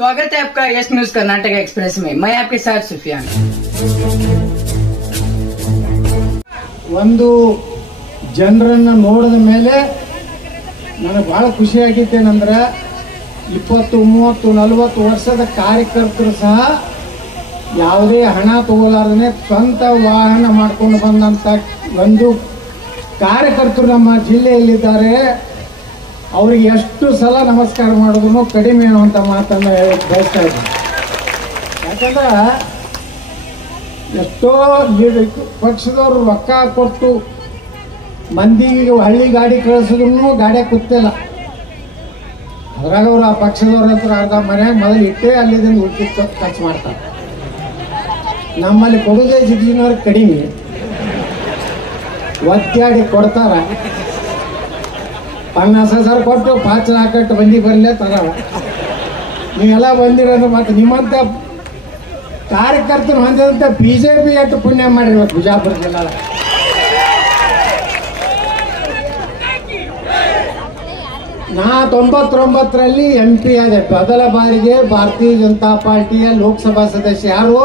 स्वागत है आपका यस न्यूज कर्नाटक एक्सप्रेस में। मैं आपके साथ सुफियान। ಒಂದು ಜನರನ್ನ ನೋಡಿದ ಮೇಲೆ ನನಗೆ ಬಹಳ ಖುಷಿ ಆಗಿತ್ತೇನೆಂದ್ರೆ 20, 30, 40 ವರ್ಷದ ಕಾರ್ಯಕರ್ತರು ಸಹ ಯಾವುದೇ ಹಣ ತಗೊಳ್ಳಾರದೇ ಸ್ವಂತ ವಾಹನ ಮಾಡ್ಕೊಂಡು ಬಂದಂತ ಒಂದು ಕಾರ್ಯಕರ್ತರು ನಮ್ಮ ಜಿಲ್ಲೆಯಲ್ಲಿದ್ದಾರೆ. ಅವರಿಗೆ ಎಷ್ಟು ಸಲ ನಮಸ್ಕಾರ ಮಾಡೋದು ಕಡಿಮೆ ಅನ್ನುವಂಥ ಮಾತನ್ನು ಬಯಸ್ತಾ ಇದ್ದೀನಿ. ಯಾಕಂದ್ರೆ ಎಷ್ಟೋ ಪಕ್ಷದವರು ರೊಕ್ಕ ಕೊಟ್ಟು ಮಂದಿಗೆ ಹಳ್ಳಿ ಗಾಡಿ ಕಳಿಸಿದ್ರು ಗಾಡಿಯಾಗ ಕೂತಿಲ್ಲ. ಅದ್ರಾಗ ಅವರು ಆ ಪಕ್ಷದವ್ರ ಹತ್ರ ಅರ್ಧ ಮನ್ಯಾಗ ಮೊದಲು ಇಟ್ಟೇ ಅಲ್ಲಿಂದ ಉಳ್ಕಿತ್ತು ಖರ್ಚು ಮಾಡ್ತಾರೆ. ನಮ್ಮಲ್ಲಿ ಕೊಡುದೇ ಜಿಗ್ಜಿನವ್ರಿಗೆ ಕಡಿಮೆ, ಒತ್ತಾಡಿ ಕೊಡ್ತಾರ. 50,000 ಕೊಟ್ಟು 5 ಲಾಖ ಬಂದಿ ಬರಲೇ ತರ ನೀವೆಲ್ಲ ಬಂದಿರೋದು. ಮತ್ತು ನಿಮ್ಮಂತ ಕಾರ್ಯಕರ್ತರು ಹೊಂದಿದಂತೆ ಬಿಜೆಪಿ ಎಷ್ಟು ಪುಣ್ಯ ಮಾಡಿರ್ಬೇಕು ಬಿಜಾಪುರ ಜಿಲ್ಲಾ. ನಾ 99ರಲ್ಲಿ MP ಆದೆ. ಮೊದಲ ಬಾರಿಗೆ ಭಾರತೀಯ ಜನತಾ ಪಾರ್ಟಿಯ ಲೋಕಸಭಾ ಸದಸ್ಯ ಯಾರು?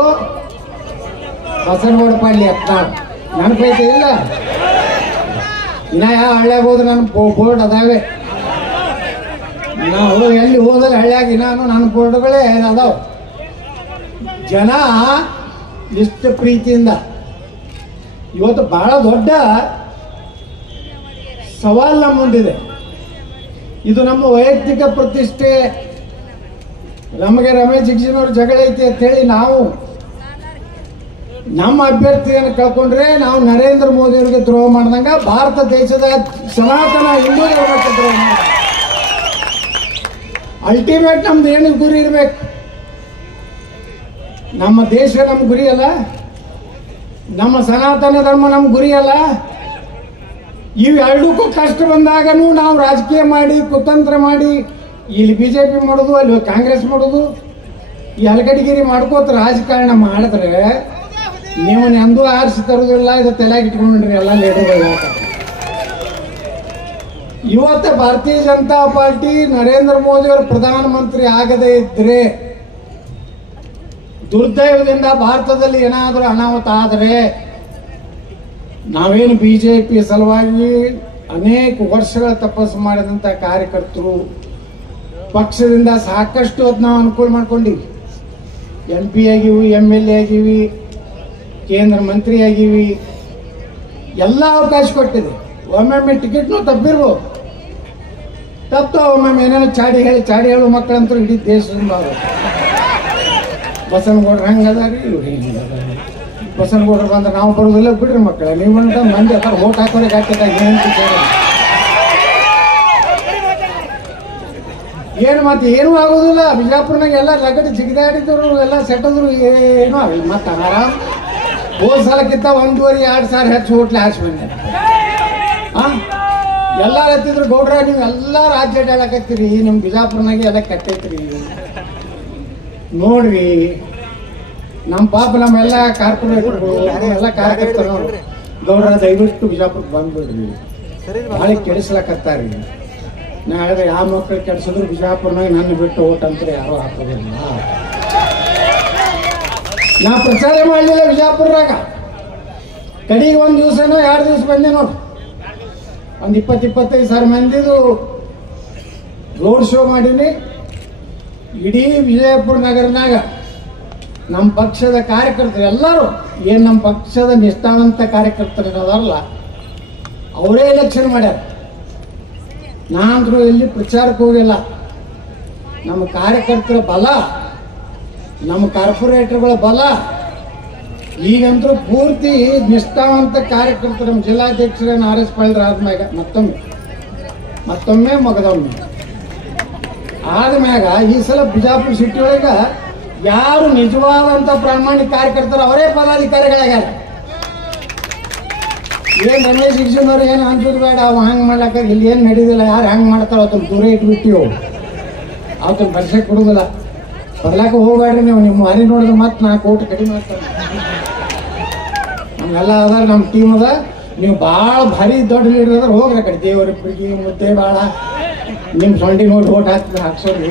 ಬಸನಗೌಡ ಪಾಳ್ಯ ಯತ್ನಾಳ್. ನೆನಪೈತೆ ಇಲ್ಲ? ಇನ್ನ ಯಾವ ಹಳ್ಳ್ಯಾಗ ಹೋದ್ರೆ ನನ್ನ ಬೋರ್ಡ್ ಅದಾವೆ. ನಾವು ಎಲ್ಲಿ ಹೋದಲ್ಲಿ ಹಳ್ಳ್ಯಾಗ ನಾನು ನನ್ನ ಬೋರ್ಡ್ಗಳೇ ಅದಾವ. ಜನ ಇಷ್ಟು ಪ್ರೀತಿಯಿಂದ ಇವತ್ತು ಬಹಳ ದೊಡ್ಡ ಸವಾಲು ನಮ್ಮ ಮುಂದಿದೆ. ಇದು ನಮ್ಮ ವೈಯಕ್ತಿಕ ಪ್ರತಿಷ್ಠೆ. ನಮಗೆ ರಮೇಶ್ ಜಿಗ್ಜಿನವ್ರ ಜಗಳ ಐತಿ ಅಂತೇಳಿ ನಾವು ನಮ್ಮ ಅಭ್ಯರ್ಥಿಯನ್ನು ಕಳ್ಕೊಂಡ್ರೆ ನಾವು ನರೇಂದ್ರ ಮೋದಿ ಅವರಿಗೆ ದ್ರೋಹ ಮಾಡ್ದಂಗ ಭಾರತ ದೇಶದ ಸನಾತನ ಹಿಂದೂ ಧರ್ಮಕ್ಕೆ ದ್ರೋಹ ಮಾಡ. ಅಲ್ಟಿಮೇಟ್ ನಮ್ದು ಏನು ಗುರಿ ಇರ್ಬೇಕು? ನಮ್ಮ ದೇಶ ನಮ್ಮ ಗುರಿ ಅಲ್ಲ, ನಮ್ಮ ಸನಾತನ ಧರ್ಮ ನಮ್ಮ ಗುರಿ ಅಲ್ಲ. ಇವೆರಡಕ್ಕೂ ಕಷ್ಟ ಬಂದಾಗನೂ ನಾವು ರಾಜಕೀಯ ಮಾಡಿ ಕುತಂತ್ರ ಮಾಡಿ ಇಲ್ಲಿ ಬಿಜೆಪಿ ಮಾಡೋದು, ಅಲ್ಲಿ ಕಾಂಗ್ರೆಸ್ ಮಾಡೋದು, ಈ ಹಲಗಡಿಗಿರಿ ಮಾಡ್ಕೋತ ರಾಜಕಾರಣ ಮಾಡಿದ್ರೆ ನೀವು ಎಂದೂ ಆರಿಸಿ ತರುವುದಿಲ್ಲ. ಇದು ತಲೆಯಾಗಿ ಇಟ್ಕೊಂಡ್ರಿ ಎಲ್ಲ ಲೀಡರ್ಗಳು. ಇವತ್ತು ಭಾರತೀಯ ಜನತಾ ಪಾರ್ಟಿ ನರೇಂದ್ರ ಮೋದಿ ಅವರು ಪ್ರಧಾನಮಂತ್ರಿ ಆಗದೇ ಇದ್ರೆ, ದುರ್ದೈವದಿಂದ ಭಾರತದಲ್ಲಿ ಏನಾದರೂ ಅನಾಹುತ ಆದರೆ ನಾವೇನು ಬಿಜೆಪಿ ಸಲುವಾಗಿ ಅನೇಕ ವರ್ಷಗಳ ತಪಸ್ಸು ಮಾಡಿದಂಥ ಕಾರ್ಯಕರ್ತರು ಪಕ್ಷದಿಂದ ಸಾಕಷ್ಟು ಹೊತ್ತು ನಾವು ಅನುಕೂಲ ಮಾಡ್ಕೊಂಡಿವಿ. MP ಆಗಿವಿ, MLA ಆಗಿವಿ, ಕೇಂದ್ರ ಮಂತ್ರಿ ಆಗಿವಿ, ಎಲ್ಲ ಅವಕಾಶ ಕೊಟ್ಟಿದೆ. ಒಮ್ಮೊಮ್ಮೆ ಟಿಕೆಟ್ನು ತಪ್ಪಿರ್ಬೋದು, ತಪ್ಪು ಒಮ್ಮೊಮ್ಮೆ ಏನೇನೋ ಚಾಡಿ ಹೇಳೋ ಮಕ್ಕಳಂತೂ ಇಡೀ ದೇಶದಿಂದ ಬಸನಗೌಡ್ರು ಹಂಗದಾರಿ, ಇವ್ರು ಹಿಂಗದಾರಿ. ಬಸನಗೌಡ್ರು ಬಂದ್ರೆ ನಾವು ಬರೋದಿಲ್ಲ ಬಿಡ್ರಿ ಮಕ್ಕಳ, ನೀವು ಅಂತ ಮಂದಿ ಹತ್ರ ಓಟ್ ಹಾಕೋರಿಗೆ ಹಾಕಿದಾಗ ಏನು ಮತ್ತೆ ಏನೂ ಆಗೋದಿಲ್ಲ. ಬಿಜಾಪುರನಾಗ ಎಲ್ಲ ರಗಡಿ ಜಿಗಿದಾಡಿದ್ರು, ಎಲ್ಲ ಸೆಟ್ಟದ್ರು, ಏನೂ ಆಗಿಲ್ಲ. ಮತ್ತೆ ಆರಾಮ್ ಹೋದ ಸಲಕ್ಕಿಂತ 1.5-2 ಸಾವಿರ ಹೆಚ್ಚು ಹೋಟ್ಲೆ ಹಾಕಿ ಬಂದೆ. ಎಲ್ಲಾರು ಹತ್ತಿದ್ರು ಗೌಡ್ರ ನೀವು ಎಲ್ಲ ರಾಜ್ಯ ಹೇಳಕತ್ತೀರಿ, ನಿಮ್ಮ ಬಿಜಾಪುರನಾಗೆ ಎಲ್ಲ ಕೆಟ್ಟೈತ್ರಿ ನೋಡ್ರಿ. ನಮ್ಮ ಪಾಪ ನಮ್ಮೆಲ್ಲ ಕಾರ್ಪೊರೇಟ್ರು ಎಲ್ಲ ಕಾರ್ಯಕರ್ತರು ಗೌಡ್ರ ದಯವಿಟ್ಟು ಬಿಜಾಪುರಕ್ಕೆ ಬಂದ್ಬಿಡ್ರಿ, ಭಾಳ ಕೆಡಿಸ್ಲಕತ್ತಾರಿ. ನಾ ಹೇಳಿದ್ರೆ ಯಾವ ಮಕ್ಕಳು ಕೆಡಿಸಿದ್ರು ಬಿಜಾಪುರನಾಗ ನನ್ನ ಬಿಟ್ಟು ಓಟ್ ಅಂತ ಯಾರು ಹಾಕೋದಿಲ್ಲ. ನಾ ಪ್ರಚಾರ ಮಾಡಲಿಲ್ಲ ಬಿಜಾಪುರದಾಗ. ಕಡೆಗೆ 1 ದಿವಸನೋ 2 ದಿವಸ ಬಂದೆ ನೋಡಿ. ಒಂದು 20-25 ಸಾವಿರ ಮಂದಿದು ರೋಡ್ ಶೋ ಮಾಡೀನಿ. ಇಡೀ ವಿಜಯಪುರ ನಗರನಾಗ ನಮ್ಮ ಪಕ್ಷದ ಕಾರ್ಯಕರ್ತರು ಎಲ್ಲರೂ ಏನು ನಮ್ಮ ಪಕ್ಷದ ನಿಷ್ಠಾವಂತ ಕಾರ್ಯಕರ್ತರು ಅದಾರಲ್ಲ ಅವರೇ ಎಲೆಕ್ಷನ್ ಮಾಡ್ಯಾರ. ನಾನಂದ್ರೂ ಎಲ್ಲಿ ಪ್ರಚಾರಕ್ಕೆ ಹೋಗಿಲ್ಲ. ನಮ್ಮ ಕಾರ್ಯಕರ್ತರ ಬಲ, ನಮ್ಮ ಕಾರ್ಪೊರೇಟರ್ಗಳ ಬಲ, ಈಗಂತೂ ಪೂರ್ತಿ ನಿಷ್ಠಾವಂತ ಕಾರ್ಯಕರ್ತರು ನಮ್ಮ ಜಿಲ್ಲಾಧ್ಯಕ್ಷರನ್ನು ಆರಿಸ್ಕೊಳ್ರ ಆದ್ಮ್ಯಾಗ ಮತ್ತೊಮ್ಮೆ ಮಗದೊಮ್ಮೆ ಆದ್ಮ್ಯಾಗ ಈ ಸಲ ಬಿಜಾಪುರ ಸಿಟಿ ಒಳಗ ಯಾರು ನಿಜವಾದಂತ ಪ್ರಾಮಾಣಿಕ ಕಾರ್ಯಕರ್ತರು ಅವರೇ ಪದಾಧಿಕಾರಿಗಳಾಗ್ಯಾರ. ಏನ್ ರಮೇಶ್ ಜಿಗ್ಜಿನವ್ರು ಏನು ಅನ್ಸೋದು ಬೇಡ, ಅವ ಹಂಗೆ ಮಾಡ್ಲಕ್ಕ ಇಲ್ಲಿ ಏನು ನಡೀದಿಲ್ಲ, ಯಾರು ಹಂಗೆ ಮಾಡ್ತಾರೋ ಅದನ್ನ ದೂರ ಇಟ್ಬಿಟ್ಟಿವು, ಅವತ್ತನ್ನ ಬರ್ಸಕ್ಕೆ ಕೊಡುದಿಲ್ಲ. ಬರ್ಲಾಕ ಹೋಗ್ಬೇಡ್ರಿ ನೀವು, ನಿಮ್ಮ ಮಾರಿ ನೋಡಿದ್ರೆ ಮತ್ತೆ 4 ಕೋಟಿ ಕಡಿಮೆ ಆಗ್ತಾರೆ. ನಮ್ಗೆಲ್ಲ ಅದಾರ, ನಮ್ಮ ಟೀಮ್ ಅದ. ನೀವು ಭಾಳ ಭಾರಿ ದೊಡ್ಡ ಲೀಡರ್ ಅದಾರ, ಹೋಗ್ರಿ ಕಡೆ ದೇವರ ಪ್ರೀತಿ ಮುದ್ದೆ ಭಾಳ ನಿಮ್ಮ ಸೊಂಡಿ ನೋಡಿ ಓಟ್ ಹಾಕ್ತಿದ್ರೆ ಹಾಕ್ಸೋರಿ.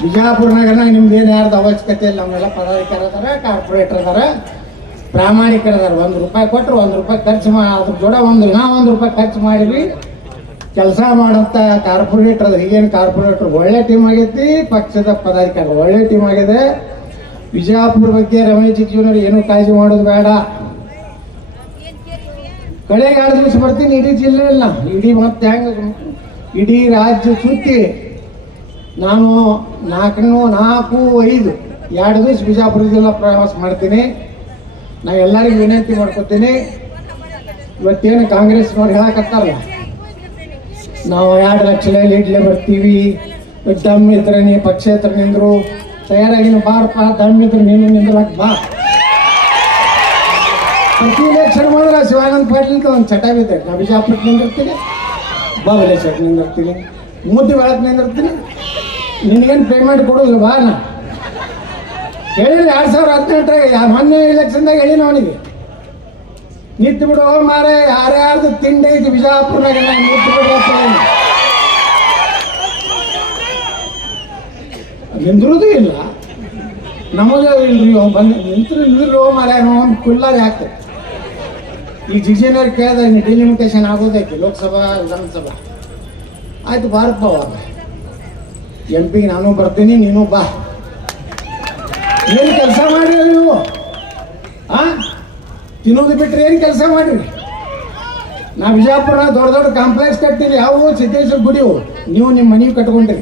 ಬಿಜಾಪುರನಾಗ ನಿಮ್ದೇನು ಯಾರ್ದು ಅವಶ್ಯಕತೆ ಇಲ್ಲ. ನಮ್ಮೆಲ್ಲ ಪದಾಧಿಕಾರಿ ಅದಾರ, ಕಾರ್ಪೊರೇಟರ್ ಅದಾರ, ಪ್ರಾಮಾಣಿಕರು ಅದಾರ. ₹1 ಕೊಟ್ಟರು ₹1 ಖರ್ಚು ಅದ್ರ ಜೋಡ ₹1 ಖರ್ಚು ಮಾಡಿದ್ವಿ. ಕೆಲಸ ಮಾಡಂತ ಕಾರ್ಪೊರೇಟರ್ ಅದ. ಈಗೇನು ಕಾರ್ಪೊರೇಟರ್ ಒಳ್ಳೆ ಟೀಮ್ ಆಗೈತಿ, ಪಕ್ಷದ ಪದಾಧಿಕಾರಿ ಒಳ್ಳೆ ಟೀಮ್ ಆಗಿದೆ. ಬಿಜಾಪುರ ಬಗ್ಗೆ ರಮೇಶ್ ಜಿಗಜಿಣಗಿ ಏನು ಕಾಳಜಿ ಮಾಡೋದು ಬೇಡ. ಕಡೆಗೆ 2 ದಿವಸ ಬರ್ತೀನಿ, ಇಡೀ ಜಿಲ್ಲೆ ಇಲ್ಲ, ಮತ್ತೆ ಹೆಂಗ ಇಡೀ ರಾಜ್ಯ ಸುತ್ತಿ ನಾನು 4, 5 2 ದಿವಸ ಬಿಜಾಪುರ ಜಿಲ್ಲಾ ಪ್ರವಾಸ ಮಾಡ್ತೀನಿ. ನಾ ಎಲ್ಲರಿಗೂ ವಿನಂತಿ ಮಾಡ್ಕೊತೀನಿ, ಇವತ್ತೇನು ಕಾಂಗ್ರೆಸ್ನವ್ರು ಹೇಳಕತ್ತಾರಲ್ಲ, ನಾವು 2 ಲಕ್ಷ ಲೀಡ್ಲೆ ಬರ್ತೀವಿ, ದಮ್ ಇದ್ರೆ ನೀ ಪಕ್ಷೇತರ ನಿಂದ್ರು, ತಯಾರಾಗಿನ ಬಾರಪ್ಪ, ದಮ್ ಇದ್ರೆ ನೀನು ನಿಂದ್ರಕ್ ಬಾ. ಪ್ರತಿ ಎಲೆಕ್ಷನ್ ಮಾಡಿದ್ರೆ ಶಿವಾನಂದ ಪಾಟೀಲ್ ಒಂದು ಚಟ ಬಿದ್ದೆ, ನಾ ಬಿಜಾಪುರಕ್ಕೆ ನಿಂದಿರ್ತೀನಿ, ಬಾಬಲೆ ಚಟ್ ನಿಂದಿರ್ತೀನಿ, ಮೂತಿ ಬೆಳಕ್ ನಿಂದಿರ್ತೀನಿ, ನಿನಗೇನು ಪೇಮೆಂಟ್ ಕೊಡೋದು ಬಾ. ನಾ ಹೇಳಿದ್ರೆ 2018 ಮೊನ್ನೆ ಎಲೆಕ್ಷನ್ದಾಗ ಹೇಳಿನ ಅವನಿಗೆ, ನಿಂತು ಬಿಡು ಮಾರೆ, ಯಾರ್ಯಾರ್ದು ತಿಂಡಿ ಐತಿ ಬಿಜಾಪುರನಾಗ ನಿಂತು ಬಿಡು. ನಿಂದ್ರುದು ಇಲ್ಲ, ನಮಗೆ ಇಲ್ರಿ ಬಂದು ನಿಂದ್ರು ಮಾರ ಒಂದು ಕುಳ್ಳಾರಿ ಹಾಕ್ತದೆ. ಈ ಜಿಗಜಿಣಗಿ ಕೇಳಿದ ಡಿಲಿಮಿಟೇಷನ್ ಆಗೋದೈತಿ ಲೋಕಸಭಾ ವಿಧಾನಸಭಾ, ಆಯ್ತು ಬಾರಪ್ಪ, MP ನಾನು ಬರ್ತೀನಿ, ನೀನು ಬಾ. ಏನು ಕೆಲಸ ಮಾಡ್ರಿ ನೀವು? ತಿನ್ನೋದು ಬಿಟ್ರೆ ಏನು ಕೆಲಸ ಮಾಡ್ರಿ? ನಾ ಬಿಜಾಪುರ ದೊಡ್ಡ ಕಾಂಪ್ಲೆಕ್ಸ್ ಕಟ್ಟಿರಿ, ಯಾವ ಸಿದ್ದೇಶ್ವರ ಗುಡಿವು, ನೀವು ನಿಮ್ಮ ಮನೆ ಕಟ್ಕೊಂಡ್ರಿ.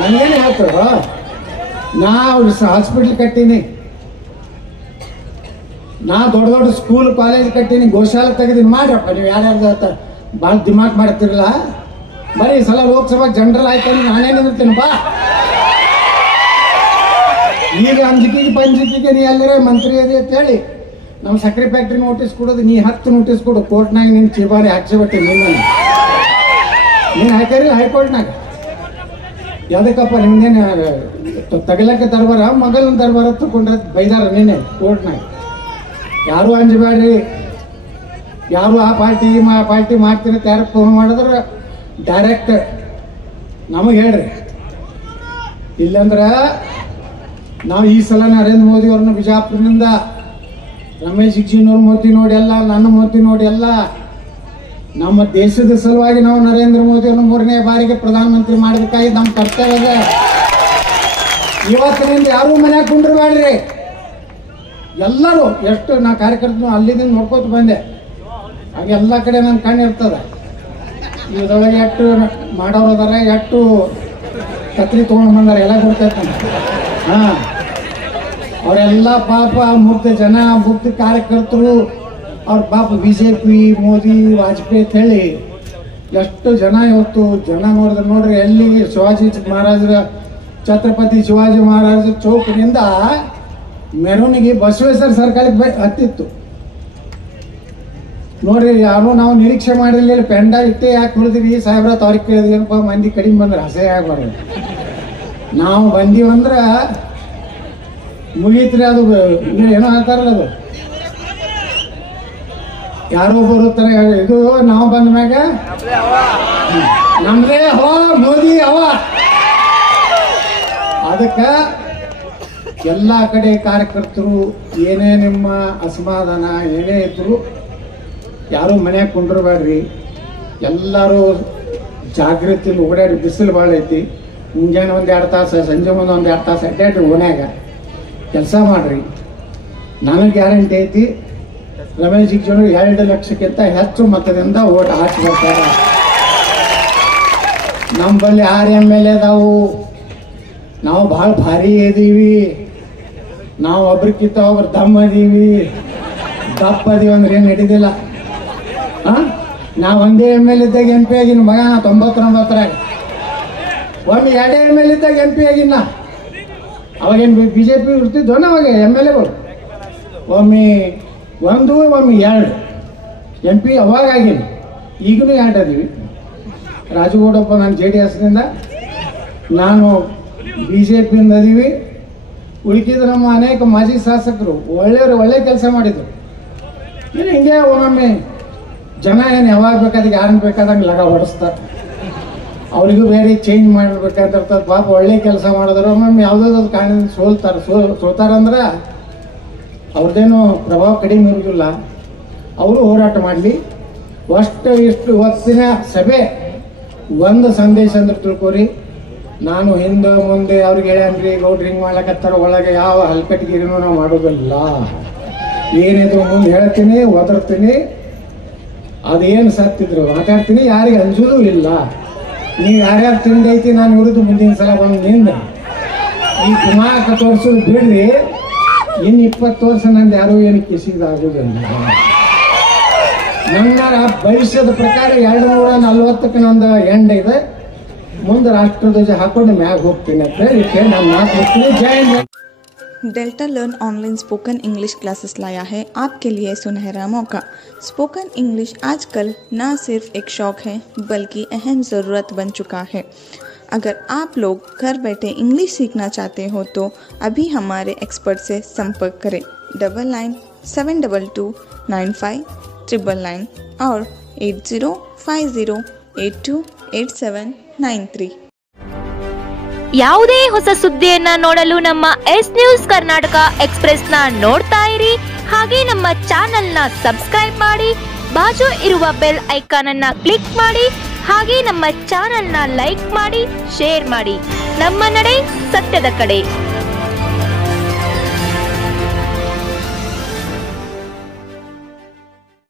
ನನಗೇನು ಹೇಳ್ತಾರ, ನಾ ಹಾಸ್ಪಿಟಲ್ ಕಟ್ಟೀನಿ, ನಾ ದೊಡ್ಡ ಸ್ಕೂಲ್ ಕಾಲೇಜ್ ಕಟ್ಟೀನಿ, ಗೋಶಾಲೆ ತೆಗೆದೀನಿ. ಮಾಡ್ರಪ್ಪ ನೀವು ಯಾರ್ಯಾರ್ದು ಭಾಳ ದಿಮಾಕ್ ಮಾಡ್ತಿರಲ್ಲ. ಬರೀ ಈ ಸಲ ಲೋಕಸಭಾ ಜನರಲ್ ಆಯ್ತು, ನಾನೇ ನಿಂದಿರ್ತೀನಿ ಬಾ. ಈಗ ಅಂಜಿಕೆಗೆ ಪಂಜಿಕೆಗೆ ನೀ ಎಲ್ಲರೇ ಮಂತ್ರಿ ಅದಿ ಅಂತ ಹೇಳಿ ನಮ್ಮ ಸಕ್ಕರೆ ಫ್ಯಾಕ್ಟ್ರಿ ನೋಟಿಸ್ ಕೊಡೋದು, ನೀ 10 ನೋಟಿಸ್ ಕೊಡು ಕೋರ್ಟ್ನಾಗ, ನಿನ್ನ ಚಿಬಾರಿ ಹಾಕ್ಸಿಬಿಟ್ಟೆ. ನೀನು ಹಾಕ್ಯಾರಿಲ್ಲ ಹೈಕೋರ್ಟ್ನಾಗ. ಯಾವ್ದಕ್ಕಪ್ಪ ನಿಮ್ದೇನು ತಗಲಕ್ಕೆ ತರಬಾರ, ಮಗಲನ್ನ ತರಬಾರ ತಗೊಂಡ್ರೆ ಬೈದಾರ ನಿನ್ನೆ ಕೋರ್ಟ್ನಾಗ. ಯಾರು ಅಂಜಬೇಡ್ರಿ, ಯಾರು ಆ ಪಾರ್ಟಿ ಮಾಡ್ತೀರ ಯಾರು ಫೋನ್ ಮಾಡಿದ್ರೆ ಡೈರೆಕ್ಟ್ ನಮಗೆ ಹೇಳ್ರಿ. ಇಲ್ಲಂದ್ರ ನಾವು ಈ ಸಲ ನರೇಂದ್ರ ಮೋದಿ ಅವ್ರನ್ನ ಬಿಜಾಪುರದಿಂದ ರಮೇಶ್ ಜಿಗಜಿಣಗಿ ಮೋದಿ ನೋಡಿ ಎಲ್ಲ, ನನ್ನ ಮೋದಿ ನೋಡಿ ಎಲ್ಲ, ನಮ್ಮ ದೇಶದ ಸಲುವಾಗಿ ನಾವು ನರೇಂದ್ರ ಮೋದಿ ಅವ್ರನ್ನ 3ನೇ ಬಾರಿಗೆ ಪ್ರಧಾನಮಂತ್ರಿ ಮಾಡಬೇಕಾಗಿ ನಮ್ಮ ಕರ್ತವ್ಯ ಇದೆ. ಇವತ್ತಿನಿಂದ ಯಾರೂ ಮನ್ಯಾಗ ಕುಂಡ್ರಬೇಡ್ರಿ. ಎಲ್ಲರೂ ಎಷ್ಟು ನಾ ಕಾರ್ಯಕರ್ತರು ಅಲ್ಲಿಂದ ನೋಡ್ಕೋತ ಬಂದೆ, ಹಾಗೆ ಎಲ್ಲ ಕಡೆ ನನ್ನ ಕಣ್ಣು ಇರ್ತದ. ಇದರೊಳಗೆ ಎಷ್ಟು ಮಾಡೋರು ಅದಾರ, ಎಷ್ಟು ಕತ್ರಿ ತೊಗೊಂಡು ಬಂದಾರ, ಎಲ್ಲ ಗೊತ್ತೈತೆ. ಅವರೆಲ್ಲ ಪಾಪ ಮುಕ್ತ ಜನ, ಮುಕ್ತ ಕಾರ್ಯಕರ್ತರು, ಅವ್ರ ಪಾಪ BJP ಮೋದಿ ವಾಜಪೇಯಿ ಅಂತ ಹೇಳಿ ಎಷ್ಟು ಜನ ಇವತ್ತು ಜನ ನೋಡ್ರಿ. ಎಲ್ಲಿ ಶಿವಾಜಿ ಮಹಾರಾಜರ ಛತ್ರಪತಿ ಶಿವಾಜಿ ಮಹಾರಾಜ ಚೌಕದಿಂದ ಮೆರವಣಿಗೆ ಬಸವೇಶ್ವರ ಸರ್ಕಾರಕ್ಕೆ ಹತ್ತಿತ್ತು ನೋಡ್ರಿ. ಯಾರು ನಾವು ನಿರೀಕ್ಷೆ ಮಾಡಿರ್ಲಿಲ್ಲ, ಪೆಂಡ ಇಟ್ಟೆ ಯಾಕೆ ಉಳಿದ್ರಿ ಸಾಹೇಬ್ರ ಅವ್ರಿಗೆ ಕೇಳಿದ್ವಿ ಏನಪ್ಪ, ಮಂದಿ ಕಡಿಮೆ ಬಂದ್ರೆ ಅಸಹ್ಯ ಆಗ್ಬಾರ್ದು. ನಾವು ಬಂದೀವಂದ್ರ ಮುಗೀತ್ರಿ. ಅದು ಏನೋ ಹೇಳ್ತಾರಲ್ಲ, ಅದು ಯಾರೋ ಬರುತ್ತಾರೆ, ಇದು ನಾವು ಬಂದ ಮ್ಯಾಗ ನಮ್ದೇ ಹವಾ, ಮೋದಿ ಹವಾ. ಅದಕ್ಕೆ ಎಲ್ಲ ಕಡೆ ಕಾರ್ಯಕರ್ತರು ಏನೇ ನಿಮ್ಮ ಅಸಮಾಧಾನ ಏನೇ ಇದ್ರು ಯಾರು ಮನ್ಯಾಗ ಕುಂಡ್ರಬೇಡ್ರಿ. ಎಲ್ಲರೂ ಜಾಗೃತಿಯಲ್ಲಿ ಓಡಾಡಿ. ಬಿಸಿಲು ಭಾಳ ಐತಿ, ಮುಂಜಾನೆ 1-2 ತಾಸು, ಸಂಜೆ ಮುಂದೆ 1-2 ತಾಸು ಅಡ್ಡಾಡ್ರಿ, ಓಣ್ಯಾಗ ಕೆಲಸ ಮಾಡ್ರಿ. ನನಗೆ ಗ್ಯಾರಂಟಿ ಐತಿ, ರಮೇಶ್ ಜಿಗಜಿಣಗಿ 2 ಲಕ್ಷಕ್ಕಿಂತ ಹೆಚ್ಚು ಮತದಿಂದ ಓಟ್ ಹಾಕಿ ಬರ್ತಾರೆ. ನಮ್ಮಲ್ಲಿ 6 MLA ಅದಾವು, ನಾವು ಭಾಳ ಭಾರಿ ಇದೀವಿ, ನಾವು ಒಬ್ರಿಗಿಂತ ಒಬ್ರು ದಮ್ಮ ಅದೀವಿ, ದಪ್ಪ ಅದೀವಿ ಅಂದ್ರೆ ಏನು ಹಿಡಿದಿಲ್ಲ. ನಾವು 1 MLA ಇದ್ದಾಗ MP ಆಗಿನ ಮಗ, 99ರಾಗ ಒಮ್ಮೆ 2 MLA ಇದ್ದಾಗ MP ಆಗಿನ. ಅವಾಗೇನು BJP ಇರ್ತಿದ್ವು ಅವಾಗ MLAಗಳು, ಒಮ್ಮೆ 1 ಒಮ್ಮೆ 2 MP ಅವಾಗ ಆಗಿನ. ಈಗಲೂ 2 ಅದೀವಿ. ರಾಜಗೌಡಪ್ಪ ನಾನು JDSನಿಂದ, ನಾನು BJPಯಿಂದ ಅದೀವಿ. ಉಳಿಕಿದ ನಮ್ಮ ಅನೇಕ ಮಾಜಿ ಶಾಸಕರು ಒಳ್ಳೆ ಕೆಲಸ ಮಾಡಿದ್ರು. ಏನು ಹಿಂಗೆ ಒಮ್ಮೊಮ್ಮೆ ಜನ ಏನು ಯಾವಾಗ ಬೇಕಾದಾಗ ಯಾರನ್ನ ಬೇಕಾದಂಗೆ ಲಗ ಹೊಡೆಸ್ತಾರೆ. ಅವರಿಗೂ ಬೇರೆ ಚೇಂಜ್ ಮಾಡಬೇಕಂತ ಪಾಪ ಒಳ್ಳೆ ಕೆಲಸ ಮಾಡಿದ್ರು ಒಮ್ಮೊಮ್ಮೆ ಯಾವುದಾದ್ರು ಕಾರಣ ಸೋತಾರಂದ್ರೆ ಅವ್ರದ್ದೇನು ಪ್ರಭಾವ ಕಡಿಮೆ ಇರೋದಿಲ್ಲ. ಅವರು ಹೋರಾಟ ಮಾಡಲಿ. ಇಷ್ಟು ಹೊತ್ತಿನ ಸಭೆ ಒಂದು ಸಂದೇಶ ಅಂದ್ರೆ ತಿಳ್ಕೊರಿ, ನಾನು ಹಿಂದೆ ಮುಂದೆ ಅವ್ರಿಗೆ ಹೇಳ್ಯಾನ್ರಿ ಗೌಡ್ರು ಹಿಂಗೆ ಮಾಡ್ಲಕತ್ತಾರ, ಒಳಗೆ ಯಾವ ಹಲ್ಕಟ್ಟಿಗಿರಿನೂ ನಾವು ಮಾಡೋದಿಲ್ಲ. ಏನಿದ್ರು ಮುಂದೆ ಹೇಳ್ತೀನಿ, ಒದರ್ತೀನಿ, ಅದೇನು ಸತ್ತಿದ್ರು ಮಾತಾಡ್ತೀನಿ, ಯಾರಿಗೆ ಅಂಜೋದು ಇಲ್ಲ. ನೀವು ಯಾರ್ಯಾರು ತಿಂದೈತಿ ನಾನು ಇರೋದು ಮುಂದಿನ ಸಲ ಬಂದು ನಿಂದ ಈ ಕುಮಾರ ತೋರಿಸೋದು ಬಿಡ್ರಿ. ಇನ್ನು 20 ವರ್ಷ ನಂದು ಯಾರು ಏನು ಕಿಸಿದಾಗೋದಿಲ್ಲ. ನನ್ನ ಭವಿಷ್ಯದ ಪ್ರಕಾರ 240ಕ್ಕೆ ನಂದು ಎಂಡ್ ಇದೆ. ಮುಂದೆ ರಾಷ್ಟ್ರಧ್ವಜ ಹಾಕೊಂಡು ಮ್ಯಾಗ ಹೋಗ್ತೀನಿ ಅಂತ ಹೇಳಿ ನಾನು ಮಾತು ಹೋಗ್ತೀನಿ. ಜೈ ಹಿಂದ್. Delta learn online spoken English classes लाया है आपके लिए सुनहरा मौका। स्पोकन इंग्लिश आजकल न सिर्फ एक शौक है बल्कि अहम ज़रूरत बन चुका है। अगर आप लोग घर बैठे इंग्लिश सीखना चाहते हो तो अभी हमारे एक्सपर्ट से संपर्क करें 9972295999 और 8050828793। ಯಾವುದೇ ಹೊಸ ಸುದ್ದಿಯನ್ನ ನೋಡಲು ನಮ್ಮ ಎಸ್ ನ್ಯೂಸ್ ಕರ್ನಾಟಕ ಎಕ್ಸ್‌ಪ್ರೆಸ್ನ ನೋಡ್ತಾ ಇರಿ. ಹಾಗೆ ನಮ್ಮ ಚಾನೆಲ್ನ ಸಬ್ಸ್ಕ್ರೈಬ್ ಮಾಡಿ, ಬಾಜು ಇರುವ ಬೆಲ್ ಐಕಾನ್ ಅನ್ನ ಕ್ಲಿಕ್ ಮಾಡಿ. ಹಾಗೆ ನಮ್ಮ ಚಾನೆಲ್ನ ಲೈಕ್ ಮಾಡಿ, ಶೇರ್ ಮಾಡಿ. ನಮ್ಮ ನಡೆ ಸತ್ಯದ ಕಡೆ.